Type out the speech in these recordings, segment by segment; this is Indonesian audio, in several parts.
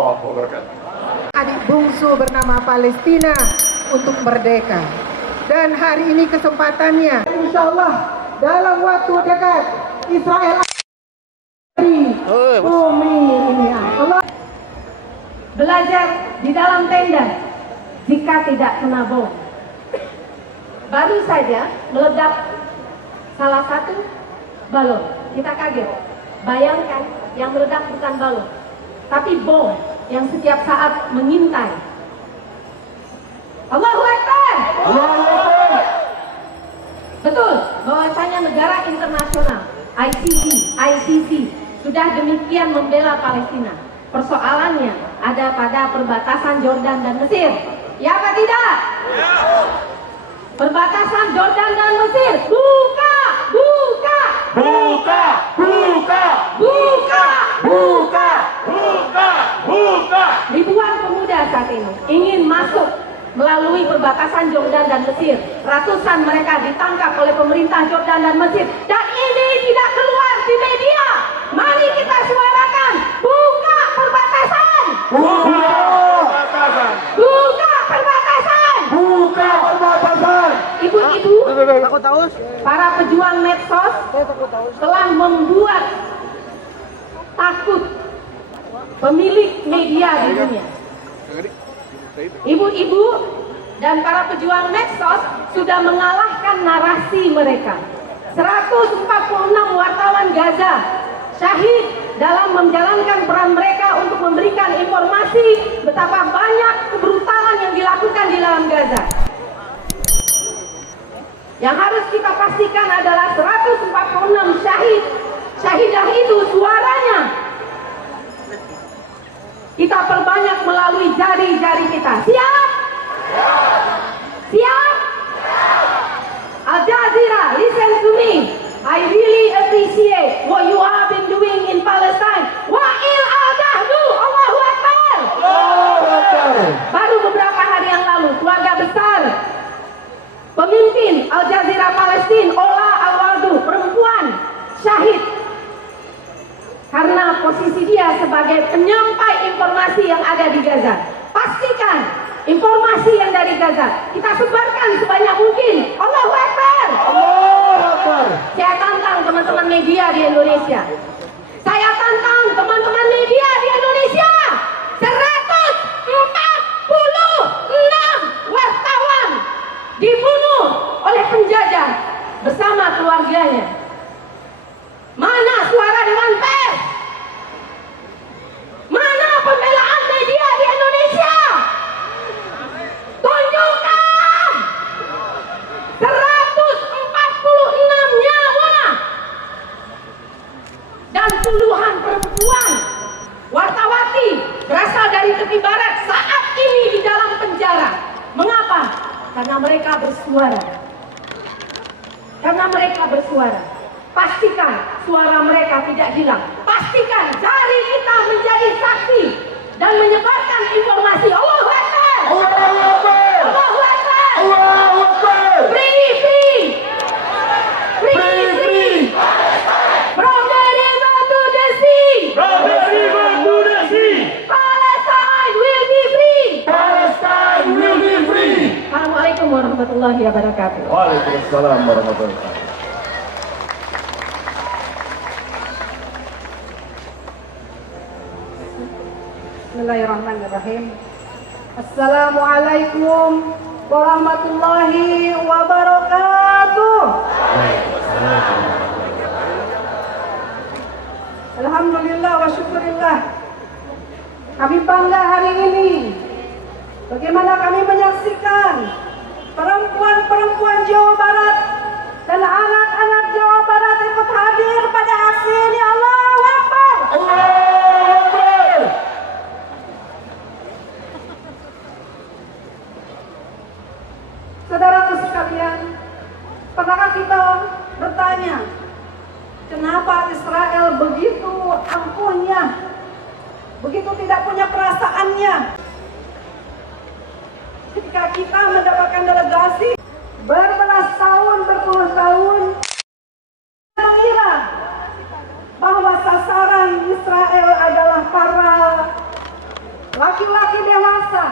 warahmatullahi wabarakatuh. Adik bungsu bernama Palestina untuk merdeka. Dan hari ini kesempatannya, insya Allah dalam waktu dekat Israel dari bumi ini. Allah. Belajar di dalam tenda jika tidak kena bom. Baru saja meledak salah satu balon. Kita kaget. Bayangkan yang meledak bukan balon, tapi bom yang setiap saat mengintai. Allahu Akbar. Betul bahwasanya negara internasional ICC sudah demikian membela Palestina. Persoalannya ada pada perbatasan Jordan dan Mesir. Ya apa tidak? Ya. Perbatasan Jordan dan Mesir. Buka. Ribuan pemuda saat ini ingin masuk melalui perbatasan Jordan dan Mesir. Ratusan mereka ditangkap oleh pemerintah Jordan dan Mesir. Dan ini tidak keluar di media. Mari kita suarakan. Buka perbatasan. Ibu-ibu, para pejuang medsos telah membuat takut pemilik media di dunia. Ibu-ibu dan para pejuang medsos sudah mengalahkan narasi mereka. 146 wartawan Gaza syahid dalam menjalankan peran mereka untuk memberikan informasi betapa banyak kebrutalan yang dilakukan di dalam Gaza. Yang harus kita pastikan adalah 146 syahidah itu suaranya kita perbanyak melalui jari-jari kita. Siap? Siap? Al Jazeera, listen to me. I really appreciate what you have been doing in Palestine. Wa'il al-jahdu, Allahu Akbar. Baru beberapa hari yang lalu, keluarga besar pemimpin Al Jazeera Palestina, Ola Al-Waldu, perempuan, syahid karena posisi dia sebagai penyampai informasi yang ada di Gaza. Pastikan informasi yang dari Gaza kita sebarkan sebanyak mungkin. Allahu Akbar. Saya tantang teman-teman media di Indonesia. Saya tantang teman-teman media di Indonesia. 146 wartawan dibunuh oleh penjajah bersama keluarganya. Mana suara Dewan Pers? Mana pembelaan media di Indonesia? Tunjukkan 146 nyawa dan puluhan perempuan wartawati berasal dari tepi barat saat ini di dalam penjara. Mengapa? Karena mereka bersuara. Pastikan suara mereka tidak hilang. Pastikan jari kita menjadi saksi dan menyebarkan informasi. Allahu Akbar. Allahu Akbar. Free. From the river to the sea. Palestine will be free. Assalamualaikum warahmatullahi wabarakatuh. Waalaikumsalam warahmatullahi wabarakatuh. Bismillahirrahmanirrahim. Assalamualaikum warahmatullahi wabarakatuh. Alhamdulillah wa syukurillah. Kami bangga hari ini bagaimana kami menyaksikan perempuan-perempuan Jawa Barat dan anak-anak Jawa Barat ikut hadir pada aksi ini. Allahu Akbar. Saudaraku sekalian, pernahkah kita bertanya, kenapa Israel begitu angkuhnya, begitu tidak punya perasaannya? Ketika kita mendapatkan delegasi berbelas tahun, berpuluh tahun, mengira bahwa sasaran Israel adalah para laki-laki dewasa,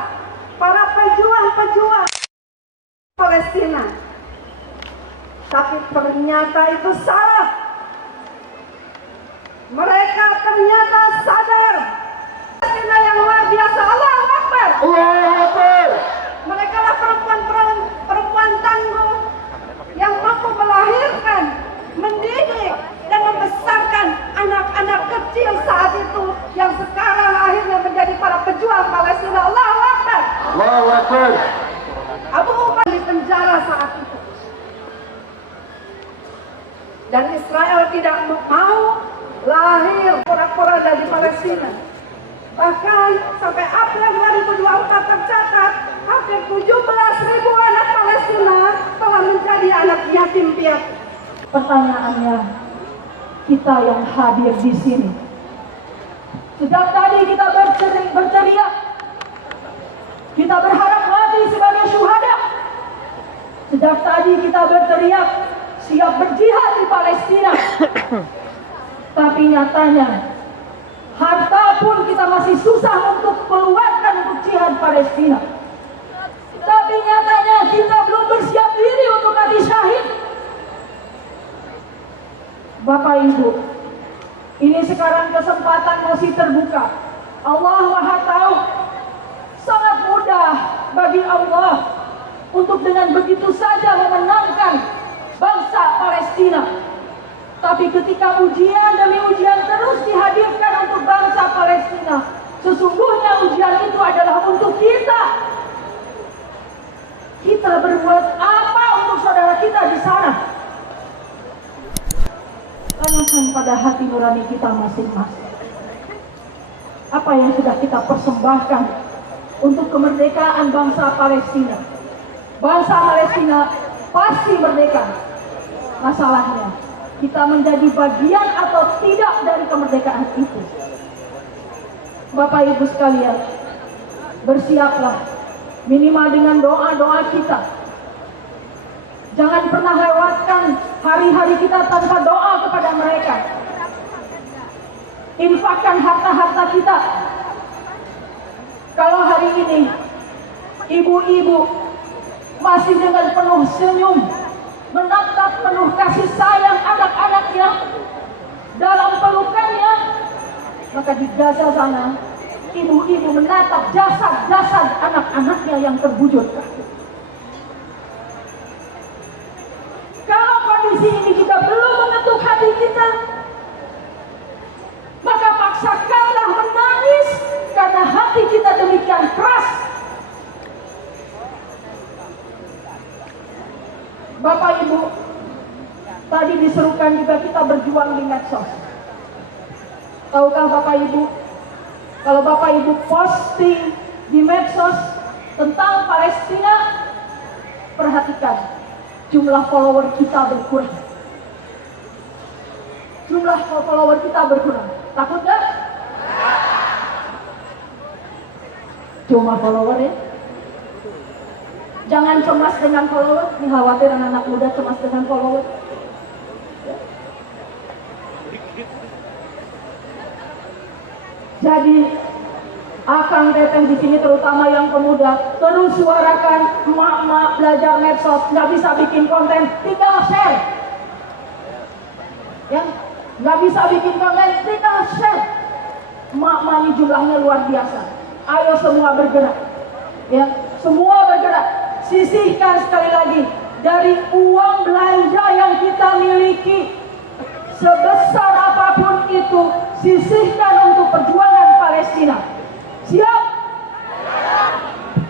para pejuang-pejuang Palestina. Tapi ternyata itu salah. Mereka ternyata sadar Palestina yang luar biasa. Allahu Akbar. Allahu Akbar. Mereka lah perempuan tangguh yang mampu melahirkan, mendidik, dan membesarkan anak-anak kecil saat itu yang sekarang akhirnya menjadi para pejuang Palestina. Allahu Akbar. Allahu Akbar. Abu Bakar di penjara saat itu. Dan Israel tidak mau lahir pura-pura dari Palestina. Bahkan sampai April 2024 tercatat hampir 17.000 anak Palestina telah menjadi anak yatim piatu. Pertanyaannya, kita yang hadir di sini, sejak tadi kita berteriak, kita berharap mati sebagai syuhada. Sejak tadi kita berteriak, siap berjihad di Palestina. Tapi nyatanya, harta pun kita masih susah untuk keluarkan untuk jihad Palestina. Tapi nyatanya kita belum bersiap diri untuk mati syahid. Bapak Ibu, ini sekarang kesempatan masih terbuka. Allah Maha Tahu, sangat mudah bagi Allah untuk dengan begitu saja memenangkan bangsa Palestina. Tapi ketika ujian demi ujian terus dihadirkan untuk bangsa Palestina, sesungguhnya ujian itu adalah untuk kita. Kita berbuat apa untuk saudara kita di sana? Tanyakan pada hati nurani kita masing-masing. Apa yang sudah kita persembahkan untuk kemerdekaan bangsa Palestina? Bangsa Palestina pasti merdeka. Masalahnya, kita menjadi bagian atau tidak dari kemerdekaan itu. Bapak Ibu sekalian, bersiaplah minimal dengan doa-doa kita. Jangan pernah lewatkan hari-hari kita tanpa doa kepada mereka. Infakkan harta-harta kita. Kalau hari ini ibu-ibu masih dengan penuh senyum menatap penuh kasih sayang anak-anaknya dalam pelukannya, maka di Gaza sana ibu-ibu menatap jasad-jasad anak-anaknya yang terbujur. Kalau kondisi ini juga belum mengetuk hati kita, maka paksakanlah menangis karena hati kita demikian keras. Bapak Ibu, tadi diserukan juga kita berjuang di medsos. Tahukah Bapak Ibu, kalau Bapak Ibu posting di medsos tentang Palestina, perhatikan, jumlah follower kita berkurang. Jumlah follower kita berkurang. Takut gak? Cuma follower ya. Jangan cemas dengan follower. Ini khawatir anak-anak muda cemas dengan follower. Jadi Akang Teteh di sini terutama yang pemuda terus suarakan emak-emak belajar medsos, nggak bisa bikin konten, tinggal share. Ya, nggak bisa bikin konten, tinggal share. Emak-emak ini jumlahnya luar biasa. Ayo semua bergerak, ya, semua bergerak. Sisihkan sekali lagi dari uang belanja yang kita miliki, sebesar apapun itu, sisihkan untuk perjuangan Palestina. Siap?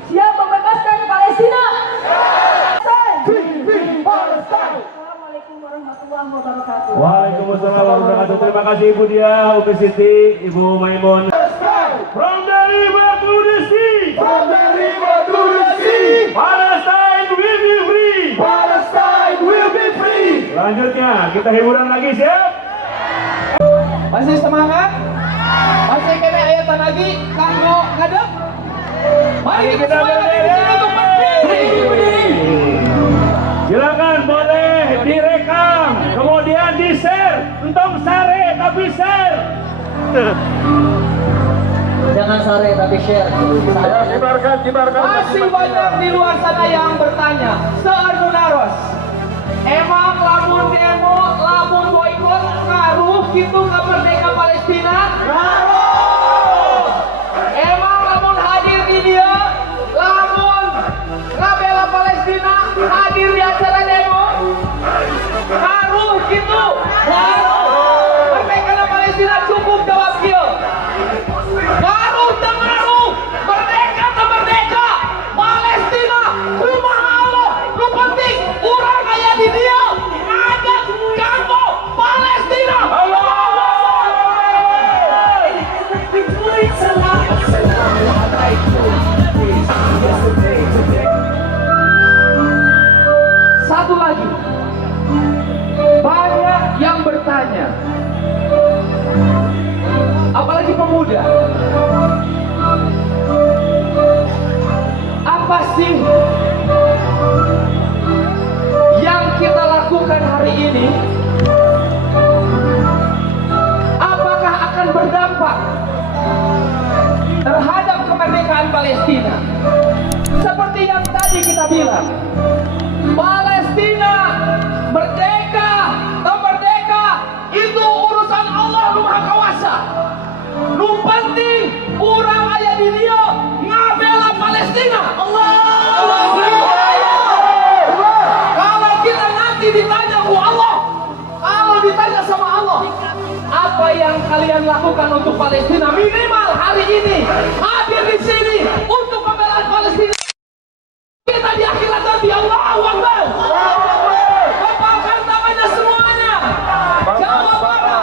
Siap membebaskan Palestina? Assalamualaikum warahmatullahi wabarakatuh. Waalaikumsalam warahmatullahi wabarakatuh. Terima kasih Ibu Dia, Upi Siti, Ibu Maimun. From the river to the sea. From the river to the sea. Palestine will be free. Palestine will be free. Selanjutnya kita hiburan lagi, siap? Masih semangat? Masih kena ayatan lagi? Kanggo ngadep? Mari kita semangat di sini untuk berdiri. Silakan boleh direkam, kemudian di-share. Entong sare tapi share. Jangan sore tapi share. Ya, kibarkan. Masih banyak di luar sana yang bertanya, Searnunaros, emang lamun demo, lamun boykot ngaruh gitu ke merdeka Palestina? Ngaruh. Emang lamun hadir di dia, lamun ngabela Palestina, hadir di acara demo? Ngaruh gitu? Ngaruh. Merdeka Palestina cukup jawab kieu. Ngaruh teu ngaruh, merdeka teu merdeka, Palestina kumaha Allah, nu penting urang aya di dieu, ngadeg kanggo Palestina. Satu lagi, banyak yang bertanya, apalagi pemuda, apa sih yang kita lakukan hari ini? Apakah akan berdampak terhadap kemerdekaan Palestina? Seperti yang tadi kita bilang, Palestina merdeka atau merdeka itu urusan Allah nu Maha Kuasa. Nu penting urang aya di dieu ngabela Palestina. Allah. Kalau kita nanti ditanya ku Allah, kalau ditanya sama Allah, apa yang kalian lakukan untuk Palestina? Minimal hari ini hadir di sini untuk pembelaan Palestina. Kita di akhirat nanti, Allahu Akbar. Kepalkan tangannya semuanya. Jawab apa?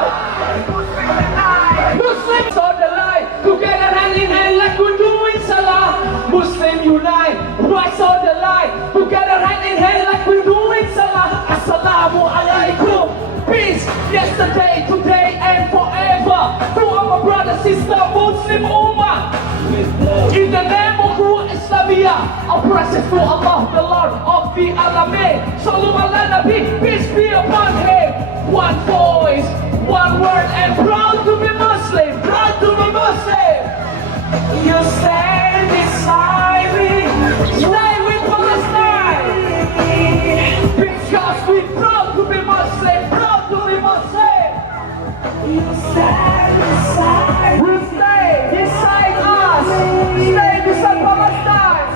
Muslim saw the light, together hand in hand like we're doing salah. Muslim unite, right saw the light, together hand in hand like we're doing salah. Assalamu alaikum, peace, yesterday, today and forever. To our brother, sister, Muslim Ummah, in the name of Ruh Islamiyah, our praises to Allah, the Lord of the Alamin. Sallu ala Nabi, peace be upon him. One voice, one word, and proud to be Muslim, proud to be Muslim. You stand beside me, stay with Palestine, because we proud to be Muslim, proud to be Muslim. You stand beside me, stay beside us, stay beside Palestine,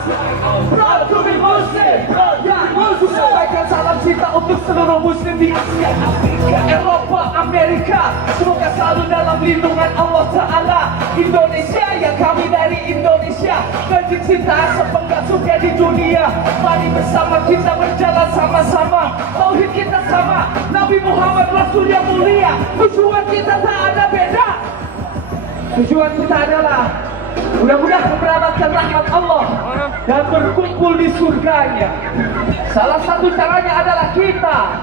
proud to be Muslim, proud to be Muslim. Sampaikan salam cinta untuk seluruh Muslim di Asia, Afrika, Eropa, Amerika. Semoga selalu dalam lindungan Allah Ta'ala. Indonesia, ya kami dari Indonesia, dan cinta sepenggal surga di dunia. Mari bersama kita berjalan sama-sama, tauhid kita sama, Nabi Muhammad Rasul yang mulia. Tujuan kita tak ada beda. Tujuan kita adalah mudah-mudahan mendapatkan rahmat Allah dan berkumpul di surganya. Salah satu caranya adalah kita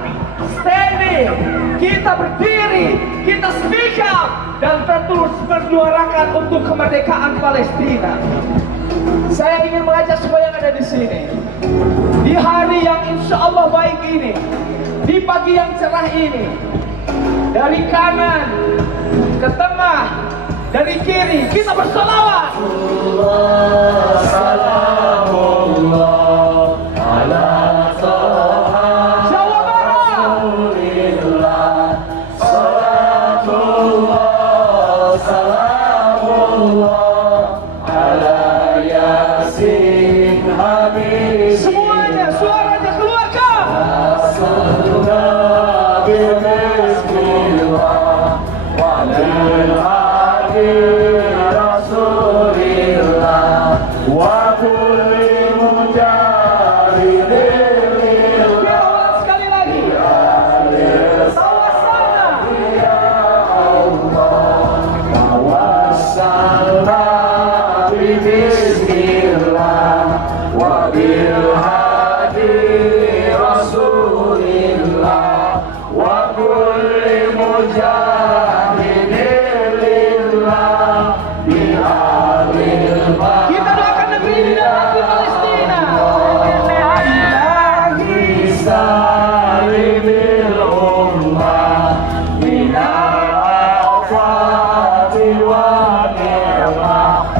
standing, kita berdiri, kita speak up, dan terus berjuarakan untuk kemerdekaan Palestina. Saya ingin mengajak semua yang ada di sini, di hari yang insya Allah baik ini, di pagi yang cerah ini, dari kanan ke tengah, dari kiri, kita bersalawat. Salamullah ala Taha Jawa Barat. Salatullah, salamullah ala Yasin Habib. Semuanya suaranya keluarkan. Bismillah wa Rasulillah wa kulli mujahidin lillah. Sekali lagi. Sama-sama. Ya Allah, tawassalna bi bismillah wa bil hadi Rasulillah wa kulli mujahidin lillah. Kita doakan negeri ini dan hati Palestina. Ilahi salimil ummah minal afati wa ni'mah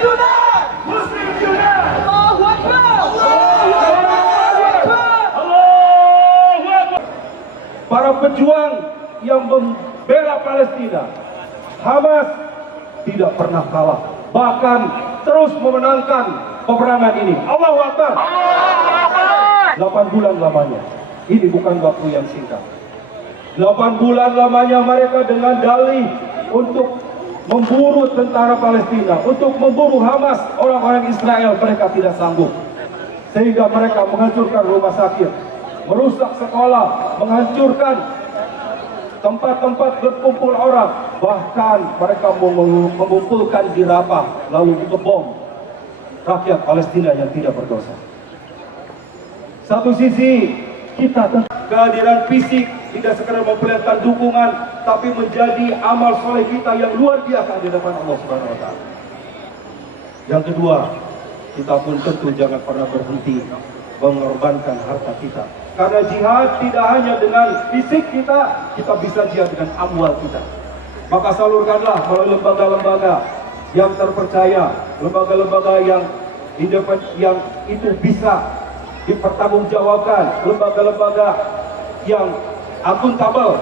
unite! Muslim unite! Allahu Akbar! Allahu Akbar! Para pejuang yang membela Palestina, Hamas tidak pernah kalah, bahkan terus memenangkan peperangan ini. Allahu Akbar. 8 bulan lamanya. Ini bukan waktu yang singkat. 8 bulan lamanya mereka dengan dalih untuk memburu tentara Palestina, untuk memburu Hamas, orang-orang Israel, mereka tidak sanggup. Sehingga mereka menghancurkan rumah sakit, merusak sekolah, menghancurkan tempat-tempat berkumpul orang. Bahkan mereka mengumpulkan di Rafah, lalu ngebom rakyat Palestina yang tidak berdosa. Satu sisi kita kehadiran fisik tidak sekedar memperlihatkan dukungan, tapi menjadi amal soleh kita yang luar biasa di depan Allah Subhanahu Wa Taala. Yang kedua, kita pun tentu jangan pernah berhenti mengorbankan harta kita. Karena jihad tidak hanya dengan fisik kita bisa jihad dengan amwal kita. Maka salurkanlah melalui lembaga-lembaga yang terpercaya, lembaga-lembaga yang independen, yang itu bisa dipertanggungjawabkan, lembaga-lembaga yang akuntabel,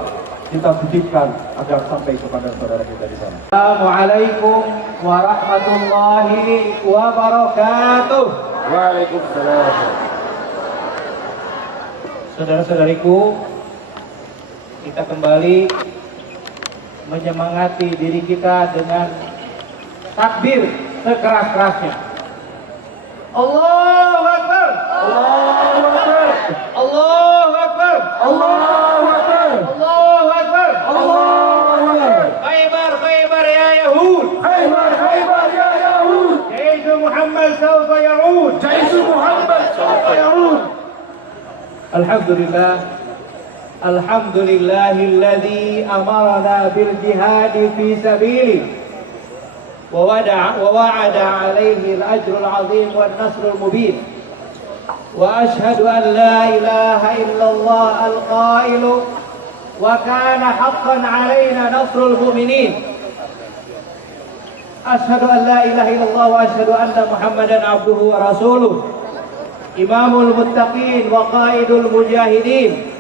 kita titipkan agar sampai kepada saudara kita di sana. Assalamualaikum warahmatullahi wabarakatuh. Waalaikumsalam. Saudara-saudariku, kita kembali menyemangati diri kita dengan takbir sekeras-kerasnya. Allahu Akbar. Allahu Akbar. Allahu Akbar. Allahu Akbar. Allahu Akbar. Allahu Akbar. Khaybar, Khaybar ya Yahud. Khaybar, Khaybar ya Yahud. Jaish Muhammad sawfa ya'ud. Jaish Muhammad sawfa ya'ud. Alhamdulillah. Alhamdulillahilladzi amarna bil jihadi fi sabili wa wa'ada alaihi al-ajrul azim wan nasrul mubin. Wa ashhadu an la ilaha illallah al-qailu wa kana haqqan alaina nasrul mu'minin. Ashhadu an la ilaha illallah wa ashhadu anna Muhammadan abduhu wa rasuluh. Imamul muttaqin wa qaidul mujahidin.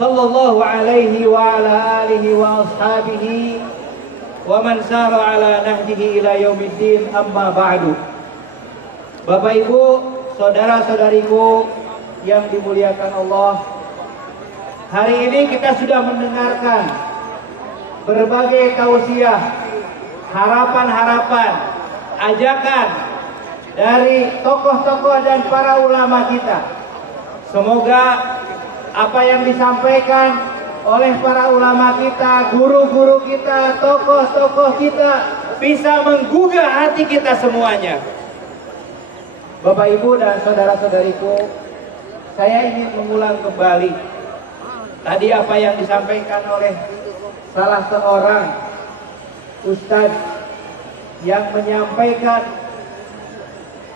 Sallallahu alaihi wa ala alihi wa ashabihi wa man sara ala nahjihi ila yaumiddin, amma ba'du. Bapak Ibu, saudara-saudariku yang dimuliakan Allah, hari ini kita sudah mendengarkan berbagai tausiah, harapan-harapan, ajakan dari tokoh-tokoh dan para ulama kita. Semoga apa yang disampaikan oleh para ulama kita, guru-guru kita, tokoh-tokoh kita bisa menggugah hati kita semuanya. Bapak Ibu dan saudara-saudariku, saya ingin mengulang kembali tadi apa yang disampaikan oleh salah seorang ustadz yang menyampaikan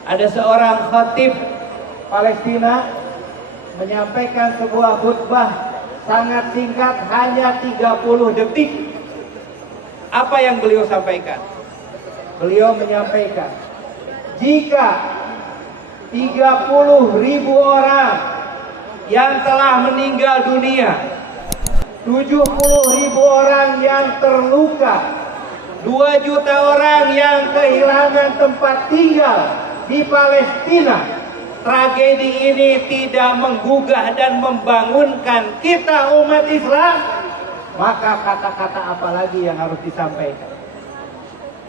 ada seorang khatib Palestina menyampaikan sebuah khutbah sangat singkat, hanya 30 detik. Apa yang beliau sampaikan? Beliau menyampaikan, jika 30.000 orang yang telah meninggal dunia, 70.000 orang yang terluka, 2 juta orang yang kehilangan tempat tinggal di Palestina, tragedi ini tidak menggugah dan membangunkan kita umat Islam, maka kata-kata apa lagi yang harus disampaikan?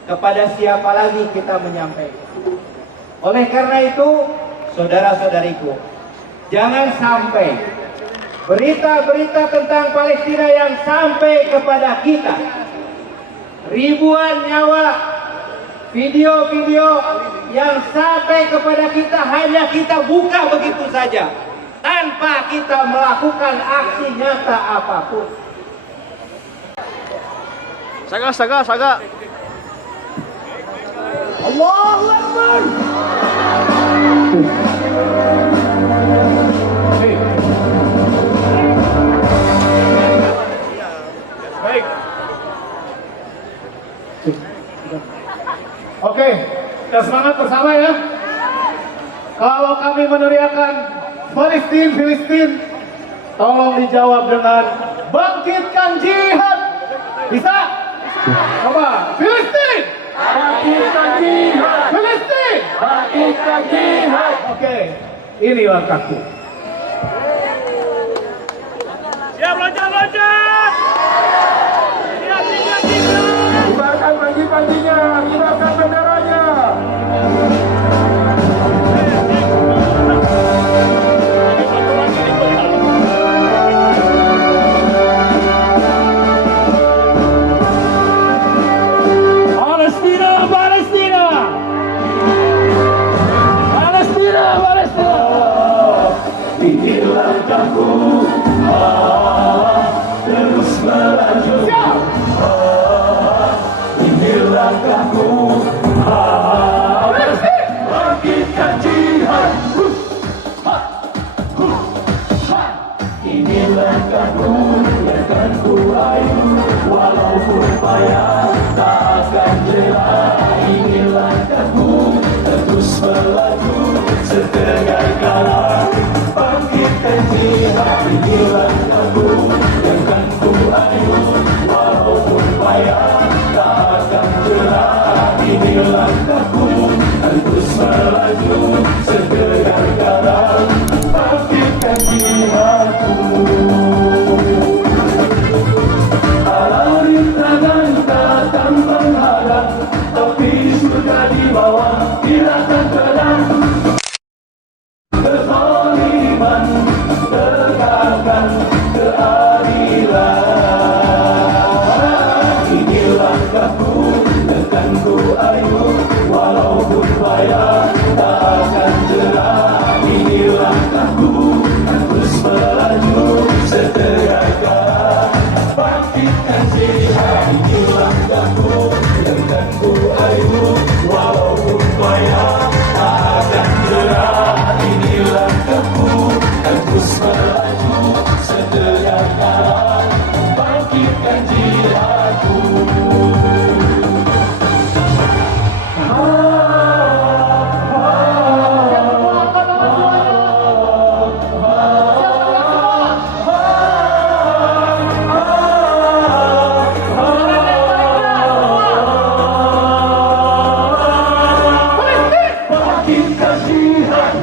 Kepada siapa lagi kita menyampaikan? Oleh karena itu, saudara-saudariku, jangan sampai berita-berita tentang Palestina yang sampai kepada kita, ribuan nyawa, video-video yang sampai kepada kita hanya kita buka begitu saja tanpa kita melakukan aksi nyata apapun. Saga. Allahu Akbar. Oke, Kita semangat bersama ya. Kalau kami meneriakan Filistin, Filistin, tolong dijawab dengan bangkitkan jihad. Bisa? Coba. Filistin. Bangkitkan jihad. Filistin. Bangkitkan jihad. Oke, ini langkahku. Siap loncat! Siap! Kibarkan panji-panjinya, kibarkan benderanya. Palestina! Palestina! Palestina! Palestina! Ini langkahku, terus melaju. Ini langkahku, bangkitkan jihad. Ini langkahku yang akan ku rayu, walaupun payah tak akan jera. Ini langkahku terus melaju setegar kala. Bangkitkan jihad. Ini langkahku yang akan ku rayu, walaupun payah tak akan jera. Ini langkahku terus melaju setegar kala. Bangkitkan jihadku. Alau rintangan datang menghadap, tapi surga di bawah tidak pedang. Kezaliman tegakkan keadilan. Ini langkahku akan ku ayu, walaupun payah tak akan jera. Ini langkahku terus melaju setegar kala. Bangkitkan jihad. Ini langkahku yang akan ku ayu, walaupun payah tak akan jera. Ini langkahku terus melaju setegar kala. Bangkitkan jihadku. Bangkitkan jihad.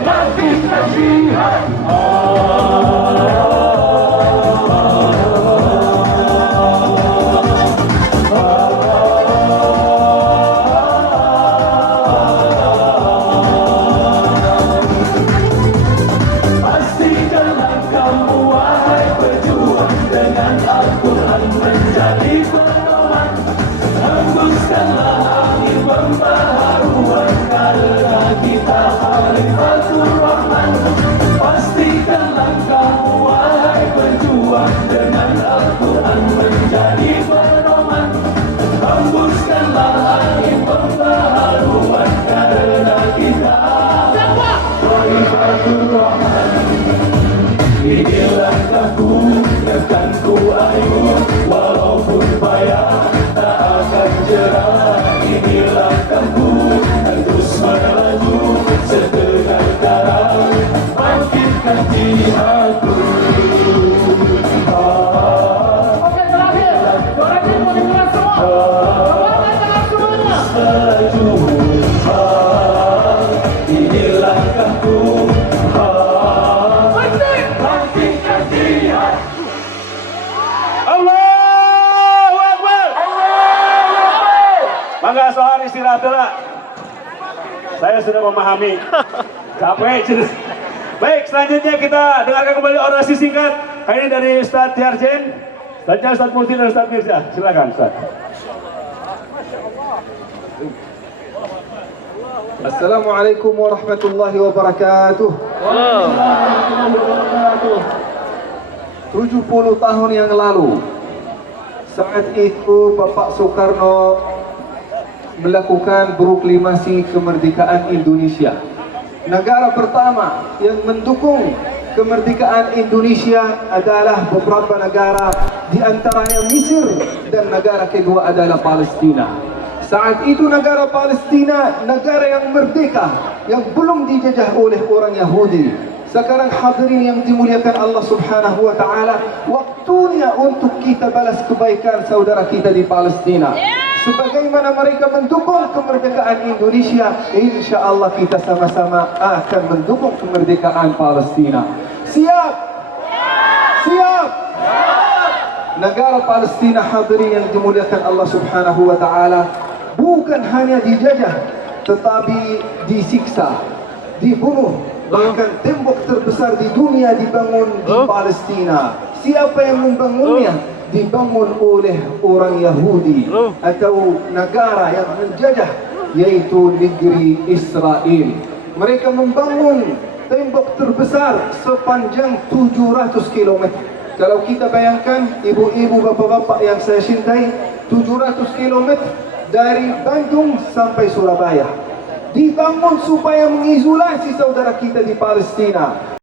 Bangkitkan jihad. Pastikanlah kamu wahai pejuang, dengan Al-Quran menjadi pedoman. Hembuskanlah angin pembaharuan, karena kita Khalifatul Rahman. Pastikanlah kamu wahai pejuang, dengan Al-Quran menjadi pedoman. Hembuskanlah angin pembaharuan, karena kita Khalifatul Rahman. Ini langkahku yang akan ku ayu, walaupun payah tak akan jera. Ini langkahku terus melaju setegar kala. Bangkitkan jihadku. Oke, terakhir. Terakhir mau dimulai semua. Kembangkan tangan semuanya. Melaju. Ini langkahku. Bangkitkan jihad. Allahu Akbar. Mangga soal istirahat dulu. Saya sudah memahami. Capek. Baik, selanjutnya kita dengarkan kembali orasi singkat. Kali ini dari Ustadz Tiarjen, Ustadz Muhsin dan Ustadz Mirza. Silakan Ustadz. Assalamualaikum warahmatullahi wabarakatuh. 70 tahun yang lalu, saat itu Bapak Soekarno melakukan proklamasi kemerdekaan Indonesia. negara pertama yang mendukung kemerdekaan Indonesia adalah beberapa negara, di antaranya Mesir, dan negara kedua adalah Palestina. Saat itu negara Palestina negara yang merdeka, yang belum dijajah oleh orang Yahudi. Sekarang hadirin yang dimuliakan Allah Subhanahu wa taala, waktunya untuk kita balas kebaikan saudara kita di Palestina. Sebagaimana mereka mendukung kemerdekaan Indonesia, insya-Allah kita sama-sama akan mendukung kemerdekaan Palestina. Siap? Siap? Negara Palestina, hadirin yang dimuliakan Allah Subhanahu wa taala, bukan hanya dijajah tetapi disiksa, dibunuh. Bahkan tembok terbesar di dunia dibangun di Palestina. Siapa yang membangunnya? Dibangun oleh orang Yahudi atau negara yang menjajah, yaitu negeri Israel. Mereka membangun tembok terbesar sepanjang 700 km. Kalau kita bayangkan, ibu-ibu, bapak-bapak yang saya cintai, 700 km dari Bandung sampai Surabaya dibangun supaya mengisolasi saudara kita di Palestina.